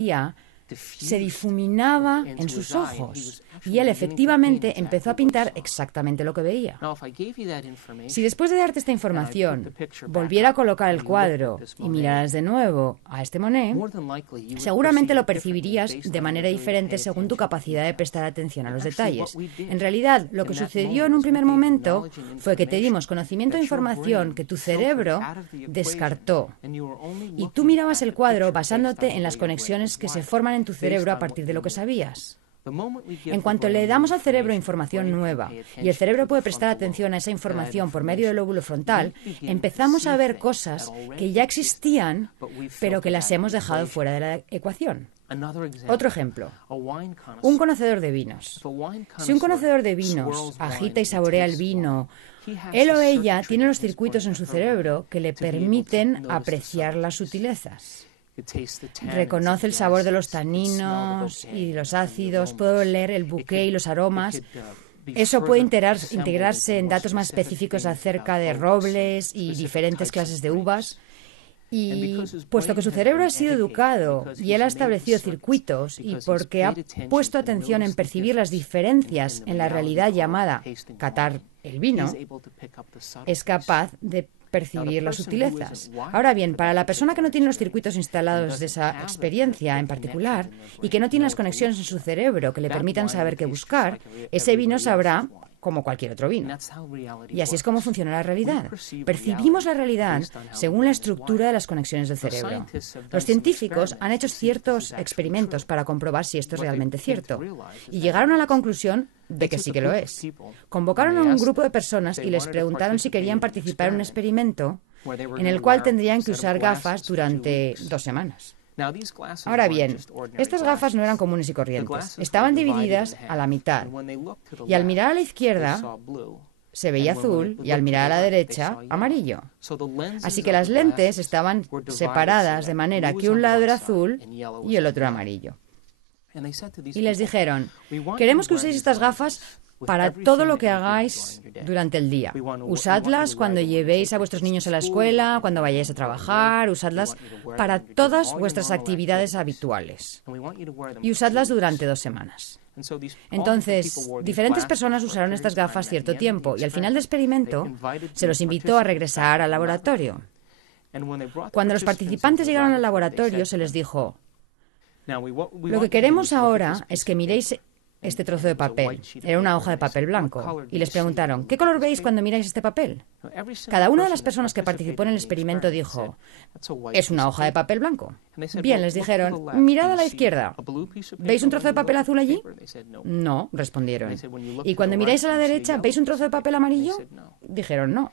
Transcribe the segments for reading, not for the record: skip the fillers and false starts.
se difuminaba en sus ojos y él efectivamente empezó a pintar exactamente lo que veía. Si después de darte esta información volviera a colocar el cuadro y miraras de nuevo a este Monet, seguramente lo percibirías de manera diferente según tu capacidad de prestar atención a los detalles. En realidad, lo que sucedió en un primer momento fue que te dimos conocimiento de información que tu cerebro descartó y tú mirabas el cuadro basándote en las conexiones que se forman en tu cerebro a partir de lo que sabías. En cuanto le damos al cerebro información nueva y el cerebro puede prestar atención a esa información por medio del lóbulo frontal, empezamos a ver cosas que ya existían, pero que las hemos dejado fuera de la ecuación. Otro ejemplo, un conocedor de vinos. Si un conocedor de vinos agita y saborea el vino, él o ella tiene los circuitos en su cerebro que le permiten apreciar las sutilezas. Reconoce el sabor de los taninos y los ácidos, puede oler el bouquet y los aromas. Eso puede integrarse en datos más específicos acerca de robles y diferentes clases de uvas. Y puesto que su cerebro ha sido educado y él ha establecido circuitos y porque ha puesto atención en percibir las diferencias en la realidad llamada catar el vino, es capaz de percibir las sutilezas. Ahora bien, para la persona que no tiene los circuitos instalados de esa experiencia en particular y que no tiene las conexiones en su cerebro que le permitan saber qué buscar, ese vino sabrá como cualquier otro vino. Y así es como funciona la realidad. Percibimos la realidad según la estructura de las conexiones del cerebro. Los científicos han hecho ciertos experimentos para comprobar si esto es realmente cierto y llegaron a la conclusión de que sí que lo es. Convocaron a un grupo de personas y les preguntaron si querían participar en un experimento en el cual tendrían que usar gafas durante 2 semanas. Ahora bien, estas gafas no eran comunes y corrientes. Estaban divididas a la mitad. Y al mirar a la izquierda se veía azul y al mirar a la derecha amarillo. Así que las lentes estaban separadas de manera que un lado era azul y el otro amarillo. Y les dijeron, queremos que uséis estas gafas para todo lo que hagáis durante el día. Usadlas cuando llevéis a vuestros niños a la escuela, cuando vayáis a trabajar, usadlas para todas vuestras actividades habituales. Y usadlas durante 2 semanas. Entonces, diferentes personas usaron estas gafas cierto tiempo y al final del experimento se los invitó a regresar al laboratorio. Cuando los participantes llegaron al laboratorio se les dijo, lo que queremos ahora es que miréis este trozo de papel. Era una hoja de papel blanco. Y les preguntaron, ¿qué color veis cuando miráis este papel? Cada una de las personas que participó en el experimento dijo, es una hoja de papel blanco. Bien, les dijeron, mirad a la izquierda. ¿Veis un trozo de papel azul allí? No, respondieron. ¿Y cuando miráis a la derecha, veis un trozo de papel amarillo? Dijeron no.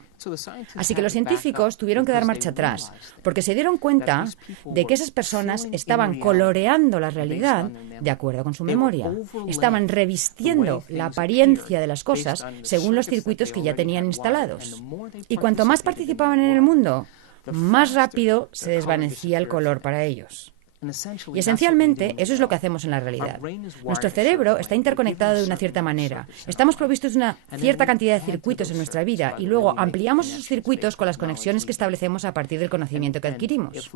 Así que los científicos tuvieron que dar marcha atrás, porque se dieron cuenta de que esas personas estaban coloreando la realidad de acuerdo con su memoria. Estaban revistiendo la apariencia de las cosas según los circuitos que ya tenían instalados. Y cuanto más participaban en el mundo, más rápido se desvanecía el color para ellos. Y esencialmente, eso es lo que hacemos en la realidad. Nuestro cerebro está interconectado de una cierta manera. Estamos provistos de una cierta cantidad de circuitos en nuestra vida y luego ampliamos esos circuitos con las conexiones que establecemos a partir del conocimiento que adquirimos.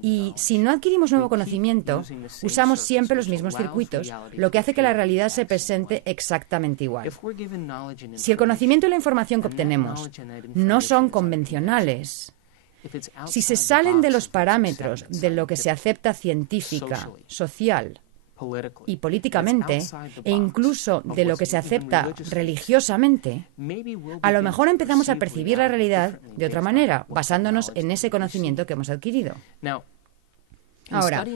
Y si no adquirimos nuevo conocimiento, usamos siempre los mismos circuitos, lo que hace que la realidad se presente exactamente igual. Si el conocimiento y la información que obtenemos no son convencionales, si se salen de los parámetros de lo que se acepta científica, social y políticamente, e incluso de lo que se acepta religiosamente, a lo mejor empezamos a percibir la realidad de otra manera, basándonos en ese conocimiento que hemos adquirido. Ahora,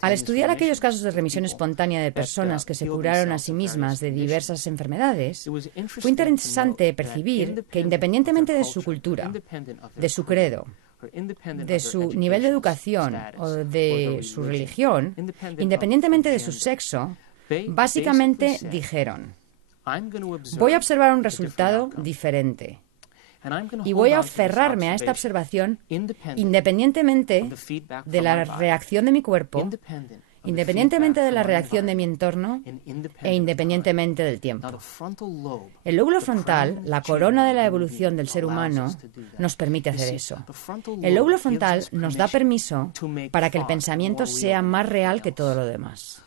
al estudiar aquellos casos de remisión espontánea de personas que se curaron a sí mismas de diversas enfermedades, fue interesante percibir que independientemente de su cultura, de su credo, de su nivel de educación o de su religión, independientemente de su sexo, básicamente dijeron, voy a observar un resultado diferente. Y voy a aferrarme a esta observación independientemente de la reacción de mi cuerpo, independientemente de la reacción de mi entorno e independientemente del tiempo. El lóbulo frontal, la corona de la evolución del ser humano, nos permite hacer eso. El lóbulo frontal nos da permiso para que el pensamiento sea más real que todo lo demás.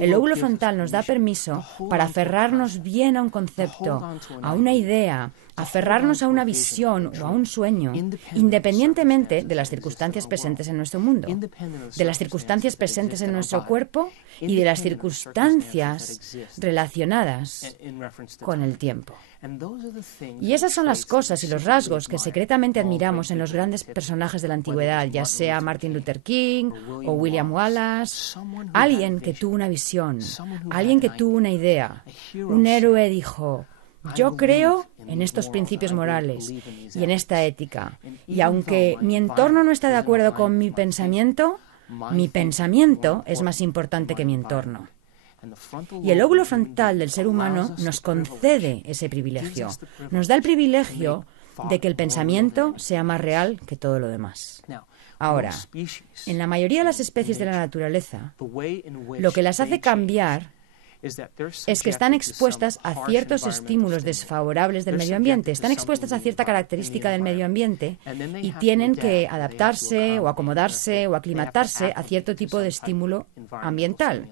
El lóbulo frontal nos da permiso para aferrarnos bien a un concepto, a una idea, aferrarnos a una visión o a un sueño, independientemente de las circunstancias presentes en nuestro mundo, de las circunstancias presentes en nuestro cuerpo y de las circunstancias relacionadas con el tiempo. Y esas son las cosas y los rasgos que secretamente admiramos en los grandes personajes de la antigüedad, ya sea Martin Luther King o William Wallace. Alguien que tuvo una visión, alguien que tuvo una idea. Un héroe dijo: yo creo en estos principios morales y en esta ética. Y aunque mi entorno no está de acuerdo con mi pensamiento es más importante que mi entorno. Y el lóbulo frontal del ser humano nos concede ese privilegio. Nos da el privilegio de que el pensamiento sea más real que todo lo demás. Ahora, en la mayoría de las especies de la naturaleza, lo que las hace cambiar es que están expuestas a ciertos estímulos desfavorables del medio ambiente, están expuestas a cierta característica del medio ambiente y tienen que adaptarse o acomodarse o aclimatarse a cierto tipo de estímulo ambiental,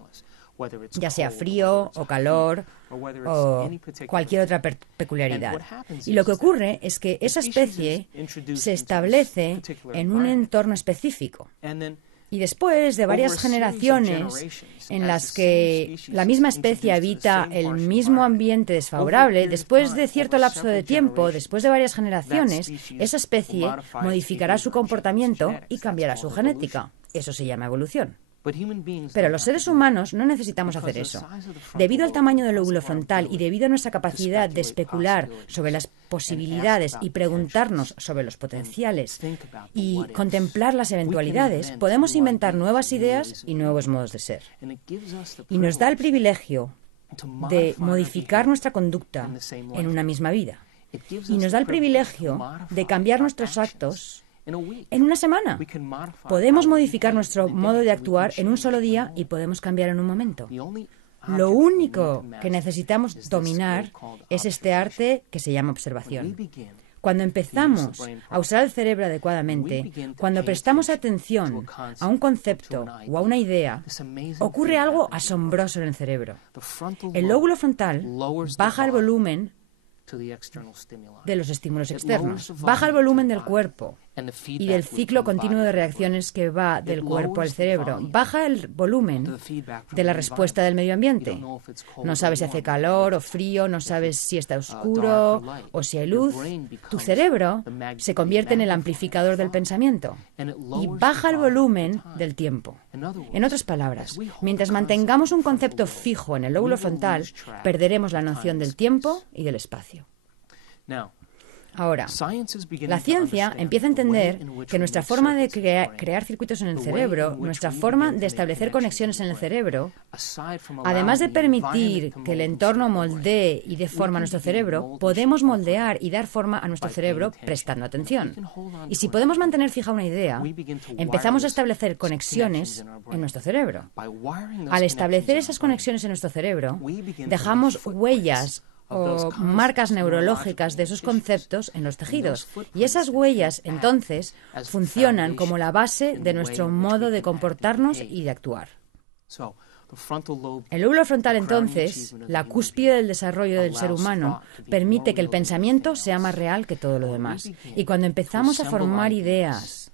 ya sea frío o calor o cualquier otra peculiaridad. Y lo que ocurre es que esa especie se establece en un entorno específico. Y después de varias generaciones en las que la misma especie habita el mismo ambiente desfavorable, después de cierto lapso de tiempo, después de varias generaciones, esa especie modificará su comportamiento y cambiará su genética. Eso se llama evolución. Pero los seres humanos no necesitamos hacer eso. Debido al tamaño del lóbulo frontal y debido a nuestra capacidad de especular sobre las posibilidades y preguntarnos sobre los potenciales y contemplar las eventualidades, podemos inventar nuevas ideas y nuevos modos de ser. Y nos da el privilegio de modificar nuestra conducta en una misma vida. Y nos da el privilegio de cambiar nuestros actos en una semana. Podemos modificar nuestro modo de actuar en un solo día y podemos cambiar en un momento. Lo único que necesitamos dominar es este arte que se llama observación. Cuando empezamos a usar el cerebro adecuadamente, cuando prestamos atención a un concepto o a una idea, ocurre algo asombroso en el cerebro. El lóbulo frontal baja el volumen de los estímulos externos, baja el volumen del cuerpo y del ciclo continuo de reacciones que va del cuerpo al cerebro, baja el volumen de la respuesta del medio ambiente. No sabes si hace calor o frío, no sabes si está oscuro o si hay luz. Tu cerebro se convierte en el amplificador del pensamiento y baja el volumen del tiempo. En otras palabras, mientras mantengamos un concepto fijo en el lóbulo frontal, perderemos la noción del tiempo y del espacio. Ahora, la ciencia empieza a entender que nuestra forma de crear circuitos en el cerebro, nuestra forma de establecer conexiones en el cerebro, además de permitir que el entorno moldee y dé forma a nuestro cerebro, podemos moldear y dar forma a nuestro cerebro prestando atención. Y si podemos mantener fija una idea, empezamos a establecer conexiones en nuestro cerebro. Al establecer esas conexiones en nuestro cerebro, dejamos huellas o marcas neurológicas de esos conceptos en los tejidos. Y esas huellas, entonces, funcionan como la base de nuestro modo de comportarnos y de actuar. El lóbulo frontal, entonces, la cúspide del desarrollo del ser humano, permite que el pensamiento sea más real que todo lo demás. Y cuando empezamos a formar ideas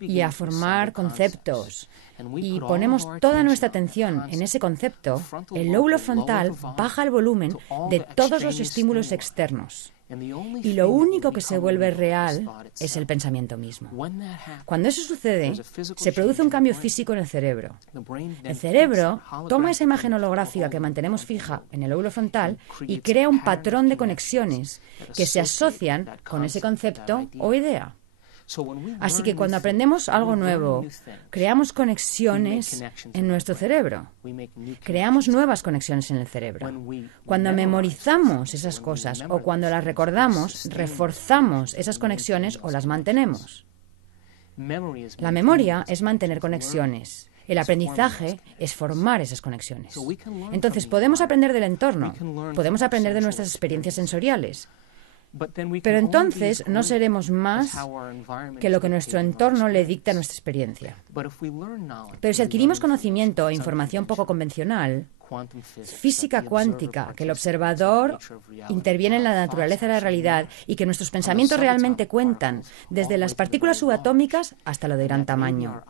y a formar conceptos, y ponemos toda nuestra atención en ese concepto, el lóbulo frontal baja el volumen de todos los estímulos externos. Y lo único que se vuelve real es el pensamiento mismo. Cuando eso sucede, se produce un cambio físico en el cerebro. El cerebro toma esa imagen holográfica que mantenemos fija en el lóbulo frontal y crea un patrón de conexiones que se asocian con ese concepto o idea. Así que cuando aprendemos algo nuevo, creamos conexiones en nuestro cerebro. Creamos nuevas conexiones en el cerebro. Cuando memorizamos esas cosas o cuando las recordamos, reforzamos esas conexiones o las mantenemos. La memoria es mantener conexiones. El aprendizaje es formar esas conexiones. Entonces, podemos aprender del entorno, podemos aprender de nuestras experiencias sensoriales, pero entonces no seremos más que lo que nuestro entorno le dicta a nuestra experiencia. Pero si adquirimos conocimiento e información poco convencional, física cuántica, que el observador interviene en la naturaleza de la realidad y que nuestros pensamientos realmente cuentan, desde las partículas subatómicas hasta lo de gran tamaño.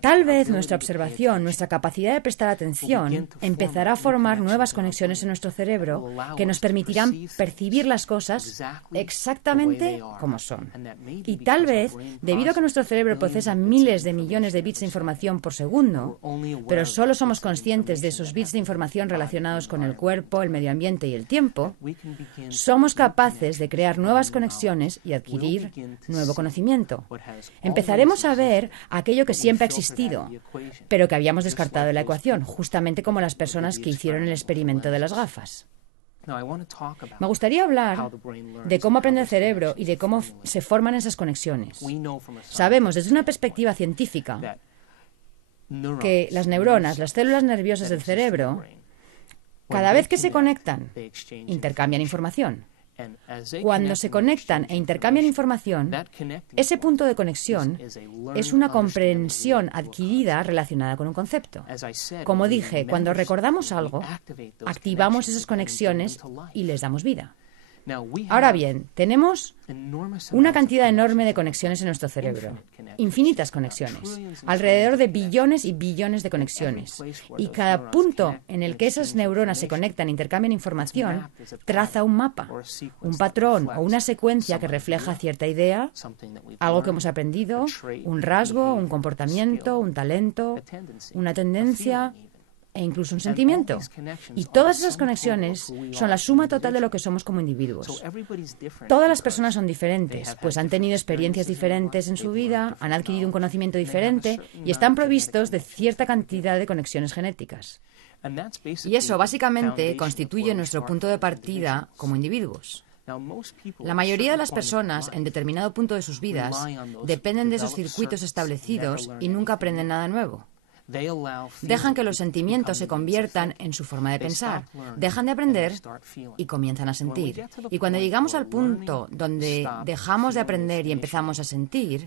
Tal vez nuestra observación, nuestra capacidad de prestar atención, empezará a formar nuevas conexiones en nuestro cerebro que nos permitirán percibir las cosas exactamente como son. Y tal vez, debido a que nuestro cerebro procesa miles de millones de bits de información por segundo, pero solo somos conscientes de esos bits de información relacionados con el cuerpo, el medio ambiente y el tiempo, somos capaces de crear nuevas conexiones y adquirir nuevo conocimiento. Empezaremos a ver aquello que siempre ha existido, pero que habíamos descartado de la ecuación, justamente como las personas que hicieron el experimento de las gafas. Me gustaría hablar de cómo aprende el cerebro y de cómo se forman esas conexiones. Sabemos desde una perspectiva científica que las neuronas, las células nerviosas del cerebro, cada vez que se conectan, intercambian información. Cuando se conectan e intercambian información, ese punto de conexión es una comprensión adquirida relacionada con un concepto. Como dije, cuando recordamos algo, activamos esas conexiones y les damos vida. Ahora bien, tenemos una cantidad enorme de conexiones en nuestro cerebro, infinitas conexiones, alrededor de billones y billones de conexiones. Y cada punto en el que esas neuronas se conectan e intercambian información traza un mapa, un patrón o una secuencia que refleja cierta idea, algo que hemos aprendido, un rasgo, un comportamiento, un talento, una tendencia e incluso un sentimiento. Y todas esas conexiones son la suma total de lo que somos como individuos. Todas las personas son diferentes, pues han tenido experiencias diferentes en su vida, han adquirido un conocimiento diferente y están provistos de cierta cantidad de conexiones genéticas. Y eso básicamente constituye nuestro punto de partida como individuos. La mayoría de las personas en determinado punto de sus vidas dependen de esos circuitos establecidos y nunca aprenden nada nuevo. Dejan que los sentimientos se conviertan en su forma de pensar, dejan de aprender y comienzan a sentir. Y cuando llegamos al punto donde dejamos de aprender y empezamos a sentir,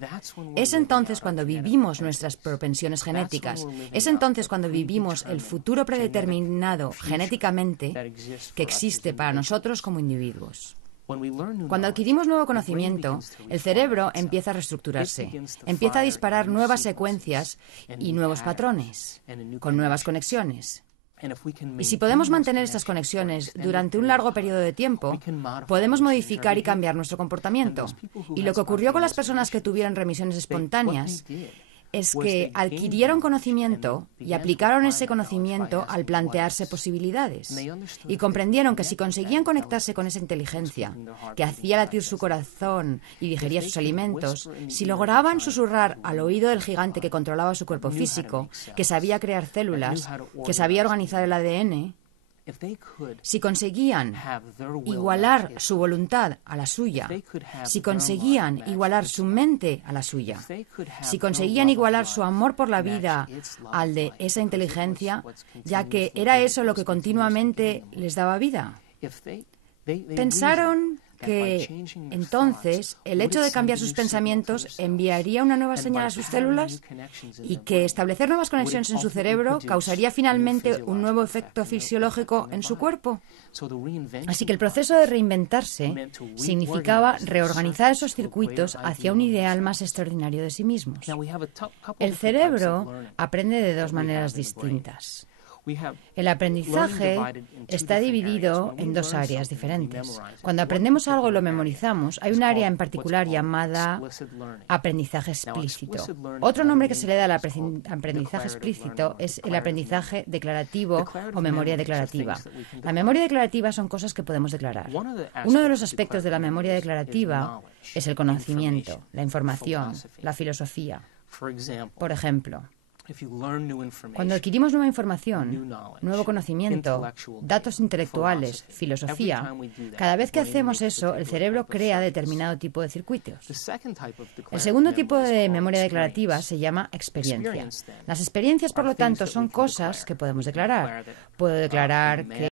es entonces cuando vivimos nuestras propensiones genéticas, es entonces cuando vivimos el futuro predeterminado genéticamente que existe para nosotros como individuos. Cuando adquirimos nuevo conocimiento, el cerebro empieza a reestructurarse, empieza a disparar nuevas secuencias y nuevos patrones, con nuevas conexiones. Y si podemos mantener estas conexiones durante un largo periodo de tiempo, podemos modificar y cambiar nuestro comportamiento. Y lo que ocurrió con las personas que tuvieron remisiones espontáneas es que adquirieron conocimiento y aplicaron ese conocimiento al plantearse posibilidades. Y comprendieron que si conseguían conectarse con esa inteligencia que hacía latir su corazón y digería sus alimentos, si lograban susurrar al oído del gigante que controlaba su cuerpo físico, que sabía crear células, que sabía organizar el ADN, si conseguían igualar su voluntad a la suya, si conseguían igualar su mente a la suya, si conseguían igualar su amor por la vida al de esa inteligencia, ya que era eso lo que continuamente les daba vida. Pensaron que entonces el hecho de cambiar sus pensamientos enviaría una nueva señal a sus células y que establecer nuevas conexiones en su cerebro causaría finalmente un nuevo efecto fisiológico en su cuerpo. Así que el proceso de reinventarse significaba reorganizar esos circuitos hacia un ideal más extraordinario de sí mismos. El cerebro aprende de dos maneras distintas. El aprendizaje está dividido en dos áreas diferentes. Cuando aprendemos algo y lo memorizamos, hay un área en particular llamada aprendizaje explícito. Otro nombre que se le da al aprendizaje explícito es el aprendizaje declarativo o memoria declarativa. La memoria declarativa son cosas que podemos declarar. Uno de los aspectos de la memoria declarativa es el conocimiento, la información, la filosofía. Por ejemplo, Cuando adquirimos nueva información, nuevo conocimiento, datos intelectuales, filosofía, cada vez que hacemos eso, el cerebro crea determinado tipo de circuitos. El segundo tipo de memoria declarativa se llama experiencia. Las experiencias, por lo tanto, son cosas que podemos declarar. Puedo declarar que